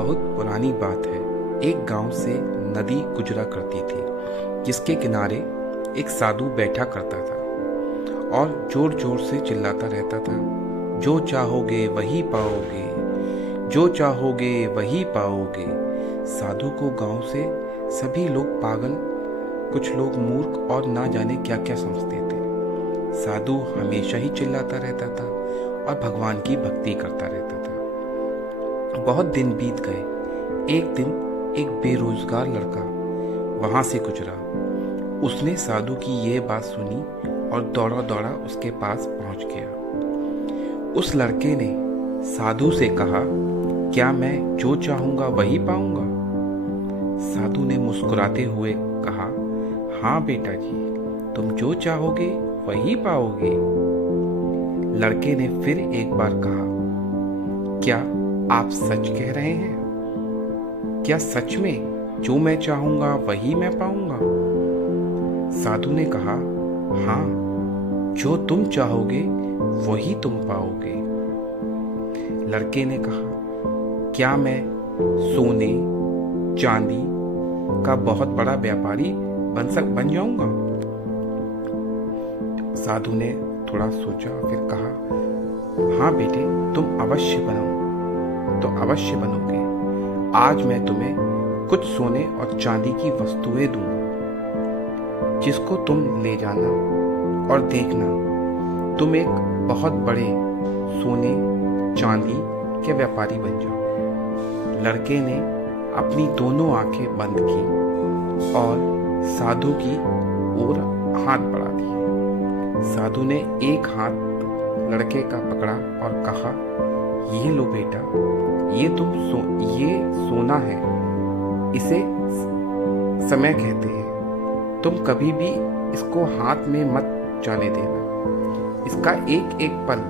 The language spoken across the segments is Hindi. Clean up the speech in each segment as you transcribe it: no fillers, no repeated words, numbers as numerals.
बहुत पुरानी बात है। एक गांव से नदी गुजरा करती थी, जिसके किनारे एक साधु बैठा करता था और जोर जोर से चिल्लाता रहता था, जो चाहोगे वही पाओगे, जो चाहोगे वही पाओगे। साधु को गांव से सभी लोग पागल, कुछ लोग मूर्ख और ना जाने क्या क्या समझते थे। साधु हमेशा ही चिल्लाता रहता था और भगवान की भक्ति करता रहता था। बहुत दिन बीत गए। एक दिन एक बेरोजगार लड़का वहां से गुजरा। उसने साधु की ये बात सुनी और दौड़ा दौड़ा उसके पास पहुंच गया। उस लड़के ने साधु से कहा, क्या मैं जो चाहूंगा वही पाऊंगा? साधु ने मुस्कुराते हुए कहा, हाँ बेटा जी, तुम जो चाहोगे वही पाओगे। लड़के ने फिर एक बार कहा, क्या आप सच कह रहे हैं? क्या सच में जो मैं चाहूंगा वही मैं पाऊंगा? साधु ने कहा, हाँ, जो तुम चाहोगे वही तुम पाओगे। लड़के ने कहा, क्या मैं सोने चांदी का बहुत बड़ा व्यापारी बन जाऊंगा? साधु ने थोड़ा सोचा, फिर कहा, हाँ बेटे, तुम अवश्य बनोगे। आज मैं तुम्हें कुछ सोने और चांदी की वस्तुएं दूंगा, जिसको तुम ले जाना और देखना तुम एक बहुत बड़े सोने चांदी के व्यापारी बन जाओ। लड़के ने अपनी दोनों आंखें बंद की और साधु की ओर हाथ बढ़ा दिए। साधु ने एक हाथ लड़के का पकड़ा और कहा, ये लो बेटा, ये सोना है, इसे समय कहते हैं। तुम कभी भी इसको हाथ में मत जाने देना। इसका एक एक पल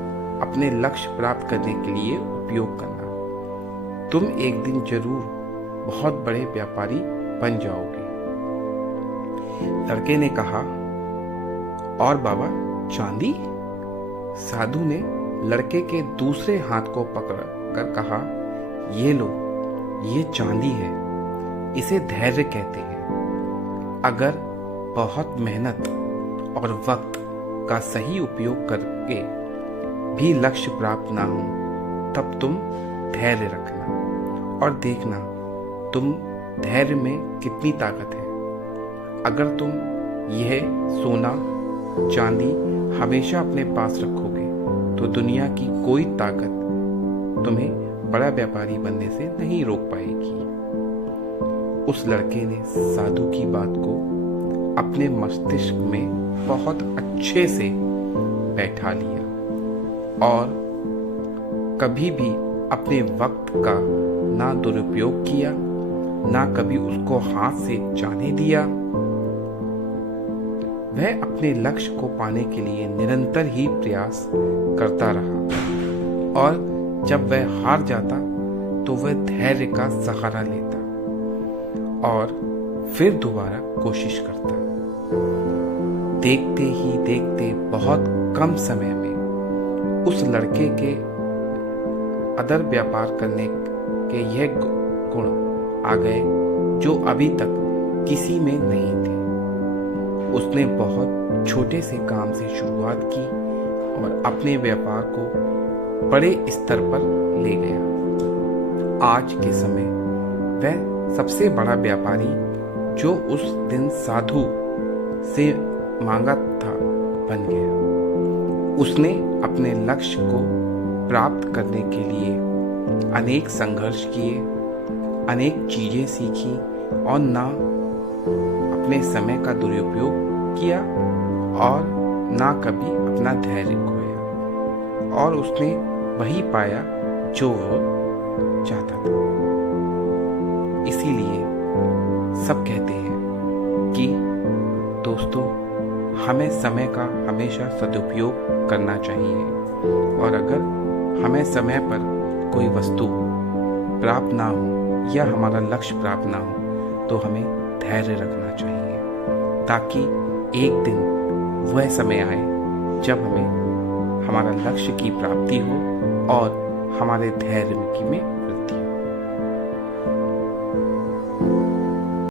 अपने लक्ष्य प्राप्त करने के लिए उपयोग करना। तुम एक दिन जरूर बहुत बड़े व्यापारी बन जाओगे। लड़के ने कहा, और बाबा चांदी? साधु ने लड़के के दूसरे हाथ को पकड़ कर कहा, ये लो, ये चांदी है, इसे धैर्य कहते हैं। अगर बहुत मेहनत और वक्त का सही उपयोग करके भी लक्ष्य प्राप्त ना हो, तब तुम धैर्य रखना और देखना तुम धैर्य में कितनी ताकत है। अगर तुम यह सोना चांदी हमेशा अपने पास रखोगे तो दुनिया की कोई ताकत तुम्हें बड़ा व्यापारी बनने से नहीं रोक पाएगी। उस लड़के ने साधु की बात को अपने मस्तिष्क में बहुत अच्छे से बैठा लिया और कभी भी अपने वक्त का ना दुरुपयोग किया, ना कभी उसको हाथ से जाने दिया। वह अपने लक्ष्य को पाने के लिए निरंतर ही प्रयास करता रहा और जब वह हार जाता तो वह धैर्य का सहारा लेता और फिर दोबारा कोशिश करता। देखते ही देखते बहुत कम समय में उस लड़के के अदर व्यापार करने के यह गुण आ गए जो अभी तक किसी में नहीं थे। उसने बहुत छोटे से काम से शुरुआत की और अपने व्यापार को बड़े स्तर पर ले गया। आज के समय वह सबसे बड़ा व्यापारी जो उस दिन साधु से मांगा था बन गया। उसने अपने लक्ष्य को प्राप्त करने के लिए अनेक संघर्ष किए, अनेक चीजें सीखी और ना अपने समय का दुरुपयोग किया और ना कभी अपना धैर्य खोया और उसने वही पाया जो वो चाहता था। इसीलिए सब कहते हैं कि दोस्तों, हमें समय का हमेशा सदुपयोग करना चाहिए और अगर हमें समय पर कोई वस्तु प्राप्त ना हो या हमारा लक्ष्य प्राप्त ना हो तो हमें धैर्य रखना चाहिए, ताकि एक दिन वह समय आए जब हमें हमारा लक्ष्य की प्राप्ति हो और हमारे धैर्य में